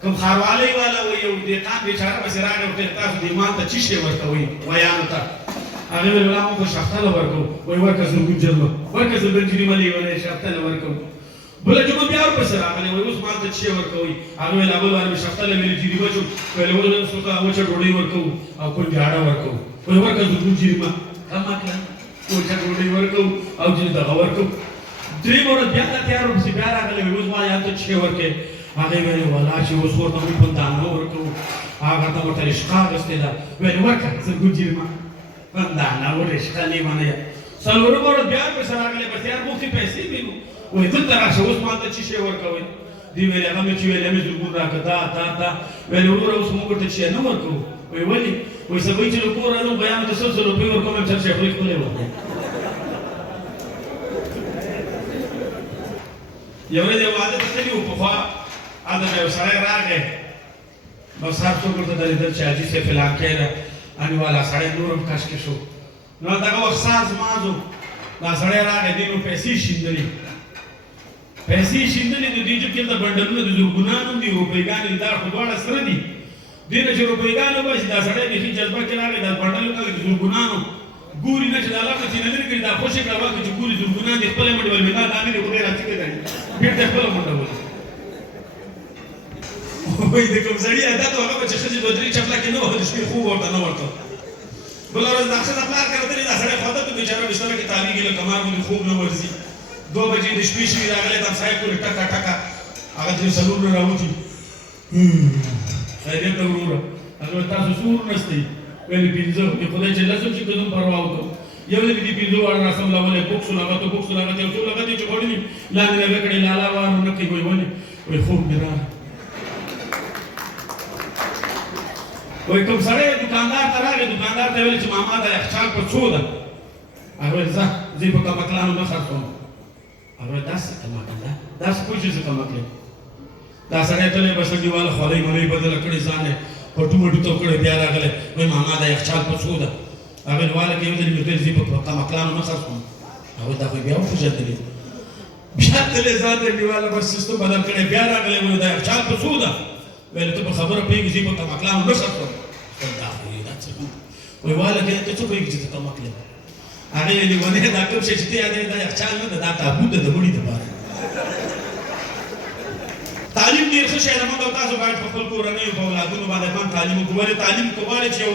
کوم ښاروالۍ والا وایي یو دهقان بېچاره پسې راغی ورته تاسو د ایمان ته څه شی ورکوئ ویانو ته هغې ویل الله موږ خو شفتله ورکوو وایي ورکه زرګون جرمه ورکه زرګون جریمه لیونی شفتله ورکوو بله جمعه بیا ورپسې راغلی وایي اوس مال ته څه شی ورکوئ هغه ویل هغه باندې مې شفتله ویلې جریمه شو ویل اوس ورته وچه ډوډۍ ورکوو او کوم جاړه ورکوو وایي ورکه زرګون جریمه کمه کړه وچه ډوډۍ ورکوو او چې دغه ورکوو درېیمه ورځ بیا دا تیار ورپسې بیا راغلی وایي اوس ما یان ته څه شی ورکوې هغې ویلې والله چې اوس ورته موږ په دانه ورکوو هغه ته ورته رشقه اخیستې ده ویلې ورکړه زرګون جریمه په دانه ور رشقه لیونیه څلورمه ورځ بیا ورپسې راغلی بس یار مفتې پیسې مې نو وایي دلته راشه اوس ما ته څه شی ورکوئ دوی ویلې هغه مې چې ویلې مې زرګون راکړه دا ویلې وروره اوس موږ ورته څه نه ورکوو وایي ولې وایي سبا چې له کوره راځم بیان ته 100 روپۍ ورکوم یم چل شی خولې خپلې وکړم یو ورځ یو واده ته تللي وو پخوا هلته یو سړی راغی نو صاحب څوک ورته درېدل چې حاجي صاحب فلانکی ده انډیواله سړی نور هم کشکش و نو دغه وخت ساز ماز و دا سړی راغی دوی نو پیسې شیندلې د دوی جب کې هلته بنډلونه د زرګونانو دي روپیګانې دا خو دواړه سره دي دوی نه چې روپیګان وباسي دا سړی بیخي جذبه کې راغی دا بنډل وکړي د زرګونانو ګوري نه چې دا لکه چې نه لرې کړي دا خوشې کړه واکړي چې ګوري زرګونان دې خپله منډې ول دا نه دې خدای راڅکې دی بېرته یې خپله منډه ولي وایي د کوم سړي عادت و هغه به چې ښځې دوه درې چپلکې نه وهل د شپې خوب ورته نه ورته بله ورځ دا ښځه پلار کره تللې دا سړی خواته ته بېچاره بستره کې تاویږي له کمار باندې خوب نه ورځي 2 بجې د شپې شوي راغلی د همسایه پورې ټکه ټکه هغه ترې سلور راوځي خیریت ده وروره هغه ویل تاسو څو ورونه ستئ ویلې 5 د خدای چې لسم شي که زه هم پروا وکړم یو ځل مې دې 5 واړه راسملولې بوکسو هغه ته بوکسو هغه ته یو څو هغه ته چې غوړي لاندې لږه کړې لالا وار نه کوي وایي ولې وایي خوب مې راغی وایي کوم سړی دوکاندار ته راغی دوکاندار ته ویل چې ماما دا یخچال په څو ده هغه ویل ځه زه یې په کمکلانو نه خرڅوم هغه ویل داسې کمکل ده داسې پوه چې زه کمک یم دا سړی تللی بس انډیواله خولۍ مولۍ بدله کړې ځان یې پټو مټو تو کړی بیا راغلی وایي ماما دا یخچال په څو ده هغه ویل واله کې یو ځل مې ویل زه یې په کمکلانو نه خرڅوم هغه دا خو یې بیا وپېژندلې بیا تللی ځان ته انډیواله بس سیستم بدل کړی بیا راغلی وایي دا یخچال په څو ده ویل ته په خبره پوهېږې زه یې په کمکلانو نه خرڅوم دا خو یې دا څه وایي واله کې ته څه پوهېږې چې ته کمک لرې هغې ویلې ونې دا کوم شی چې ته یادوې دا یخچال نه ده دا تابوت ده د مړي دپاره تعلیم ډېر ښه شی ده موږ او تاسو باید په خپل کورنیو په اولادونو باندې هم تعلیم وکړو ولې تعلیم که غواړې چې یو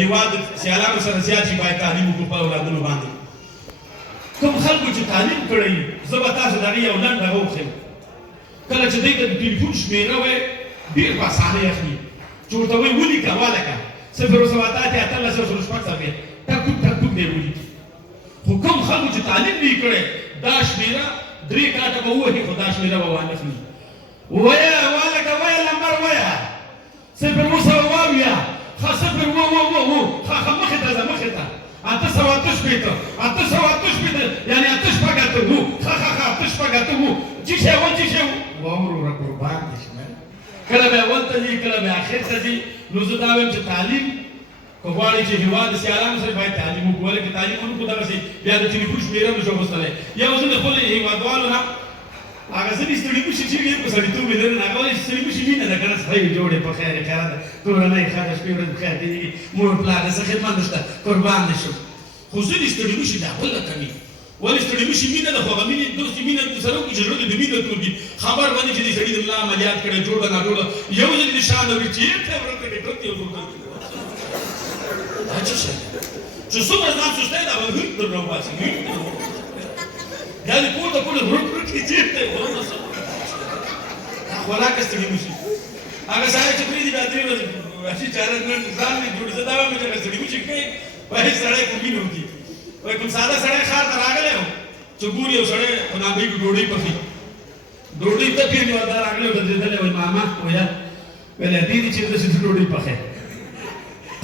هېواد سیالانو سره زیات شي باید تعلیم وکړو په اولادونو باندې کوم خلکو چې تعلیم کړی زه به تاسو د هغې یو لنډ هغه وښیم کله چې دوی ته د ټلیفون شمېره وایي ډېر په اسانۍ اخلي چې ورته وایي ولیکه والکه 0 7 18 شپږ ټک ټک دی ولیکي خو کوم خلکو چې تعلیم نه یې کړی دا شمېره 3 کاټه به ووهي خو دا شمېره به وانخلي وایه والکه وایه لمبر وایه 0 اویا ښه 0 ښه مخې ته ځه مخې ته 888 یعنې 8 شپږ اته وو ښه 8 شپږ اته وو چې شی و وروره قربان دې شم کله به اول ته ځي کله به اخر ته ځي نو زه دا وایم چې تعلیم که غواړئ چې هېواد د سیالانو سره باید تعلیم وکړو ولې که تعلیم ونه کړو دغسې بیا د ټلیفون شمېره نشو اخیستلی یو زه د خپلو هېوادوالو نه هغه ځینې ستړي مشي چې وي په سړیتوب یې لري هغه ولې ستړي مشي مینه ده که نه سړی جوړې په خیر ښه ده کورنۍ ښه ده شپې ورځې په خیر تېرېږي مور پلار د څه خدمت نشته قربان دې شم خو ځینې ستړي مشي دا بله کمي ولې ستړي مشي مینه ده خو هغه مینې داسې مینه سره وکړي چې زړه دې د مینه تور دي خبر باندې چې دې سړي د ملا عملیات کړی جوړه ناجوړه یو ځل دې شان اوري چې یې ته ورته کې ټوټې ورته دا څه شی چې څومره ځان سستی دا به هېڅ در راوباسي یا دې پورته پورته ورک کې چېرته دا خوراکه ستړي مشي هغه سړی چې پرېږدي بیا 3 ورځې وحشي چاره نن ځان مې جوړ زه دا وایم چې هغه ستړي مشي کوي وایي سړی خو مینه وکړي وایي کوم ساده سړی ښار ته راغلی و چې ګوري یو سړی په ناګۍ کې ډوډۍ پخي ډوډۍ ته پېرې ورته راغلی و درېدلی وایي ماما ویل ویل دې دي چې داسې ډوډۍ پخی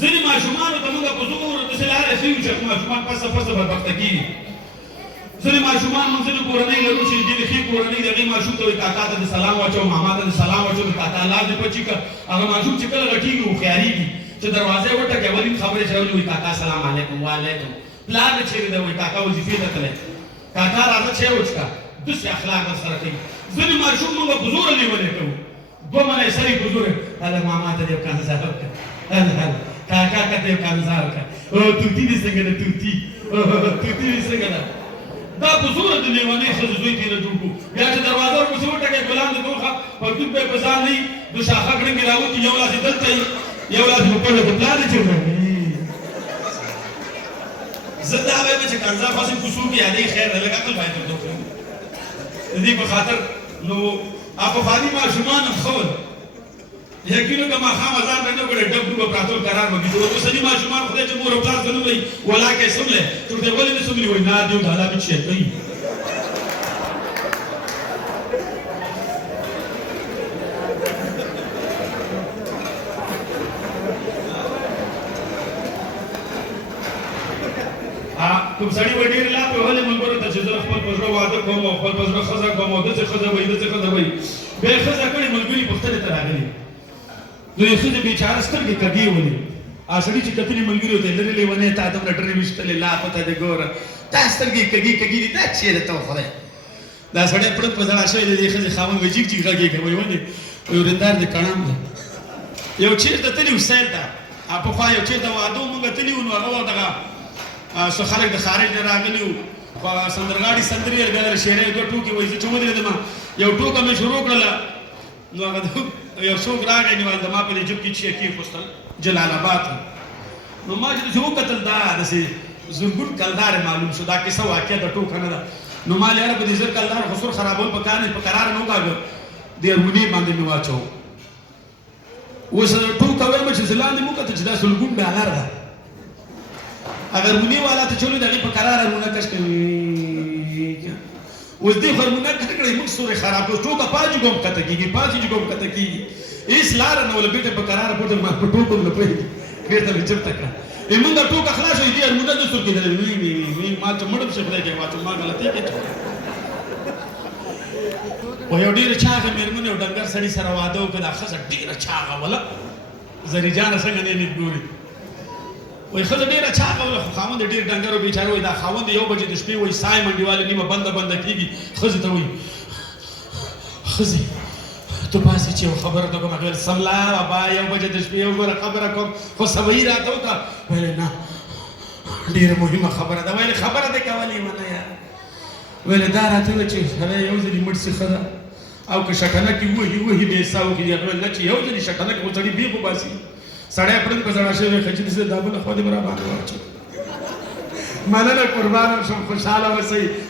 ځینې ماشومانو ته موږ په زور داسې لارې ښیو چې ماشومان پسه بدبخته کېږي ځینې ماشومان موږ ځینې کورنۍ لرو چې ځینې ښې کورنۍ د هغې ماشوم ته وایي کاکا ته دې سلام واچوه ماما ته دې سلام واچوه د کاکا لاس دې پچي کړه هغه ماشوم چې کله غټېږي هوښیارېږي چې دروازه یې وټکوي ولې خبرې چلولې وایي کاکا سلام علیکم وعلیکم پلار دې چېرې دی وایي کاکا وظیفې ته تللی کاکا راځه چای وڅښه داسې اخلاق ورسره کوي ځینې ماشوم موږ په زوره لیونی کوو دو منه سړي په زور هله ماما ته یو کنځا وکړه هله کاکا ته یو کنځا وکړه او توتي دې څنګه ده توتي دې څنګه ده دا په زور د لیونۍ ښځې زوی تېره جوړ کړو بیا چې دروازه ورپسې وټکئ ګلان د ګوښه پرتوګ به یې په ځان نه وي د شاخه کړنګې راوتي یو لاس یې دلته وي یو لاس په پړه په پلار دی چې زه دا وایم چې کنځا خاصم کوڅو کې یادې خیر نه لږ عقل باید ورته وکړو د دې په خاطر نو پخواني ماشومان هم ښه ول یقینو که ماښام اذان به نه کړی ډب ډوبه پراته ول قرار به کېدو اوسني ماشومان خدای چې مور او پلار ته نه وایي ولاکې څوملی چې ورته ولې نه څوملي وایي نه دیو د الله مې چی کوي کوم سړي به ډېرې لاپې وهلې ملګرو ته چې زه خپل په زړه واده کوم او خپل په زړه ښځه کوم او داسې ښځه وایي داسې ښځه وایي بیا یې ښځه کړې ملګري پوښتنې ته راغلي نو یې ښځې بېچاره سترګې کږې ولې سړي چې کتلې ملګري ته یې لرې لیونۍ تا دومره ډرې ویشتلې لا پته دې ګوره دا سترګې کږې دي دا چېرې ته خدای دا سړی پړک په زړه شوی دی دې ښځې خاوند وایي جګ جګ غږېږي وایي ولې وایي ورېندار دې کڼام دی یو چېرته تلي وو سیل ته پخوا یو چېرته واده وو مونږ تلي وو نو هغه دغه څو خلک د خارج نه راغلي وو سندرغاړي سندرې بیا د شعرۍ دوه ټوکې وایي زه چې ودرېدم یو ټوکه مې شروع کړله نو هغه یو څوک راغی نیول د ما په دې جب کې چې کېښوستل جلال آباد نو ما چې وکتل دا داسې زرګون کلدار معلوم شو دا کیسه واقعه د ټوکه نه ده نو ما یاره په دې زر کلدار خسور خرابول په کار نه په قرار نه وکاږه د ارمونې باندې مې واچو اوس ټوکه وایم چې زه لاندې مو کتل چې دا سلګون ډالر ده اگر مونی والا ته چلو دغه په قرار ارمونه کش کوي اوس دې فرمونه کړکړې موږ سورې خراب کو ټوکه پاجي کوم کته کیږي ایس لار نه ول بیٹه په قرار پټ ما په ټوکو نه پي بیرته چرته کا موږ ټوکه خلاص وي دې ارمونه د سور کې وی ما ته مړم څه خدای کې واته ما غلطي کې و یو ډیر چاغه مېرمنه او ډنګر سړي سره واده وکړه خزه ډیر چاغه ولا زری جان څنګه نه ګوري وای خزه ډیره چاغه ولا خاوند ډیر ډنګرو بیچاره وای دا خاوند یو بجې د شپې وای سای منډیواله نیمه بنده کیږي خزه ته وای خزه ته پاسې چې خبره ته کوم غیر سملا بابا یو بجې د شپې یو غره خبره کوم خو سوي راته وکړه ویل نه ډیره مهمه خبره ده ویل خبره ده کولې منه یا ویل دا راته چې هله یو ځلې مړ شي خزه او که شټنه کې وਹੀ بیساو کې یا نه چې یو ځلې شټنه کې وځړي بي په باسي سړی پړک په ځړا شوی خچې دې دا بل خو دې مرا باندې واچو مننه قربان شم خوشاله اوسئ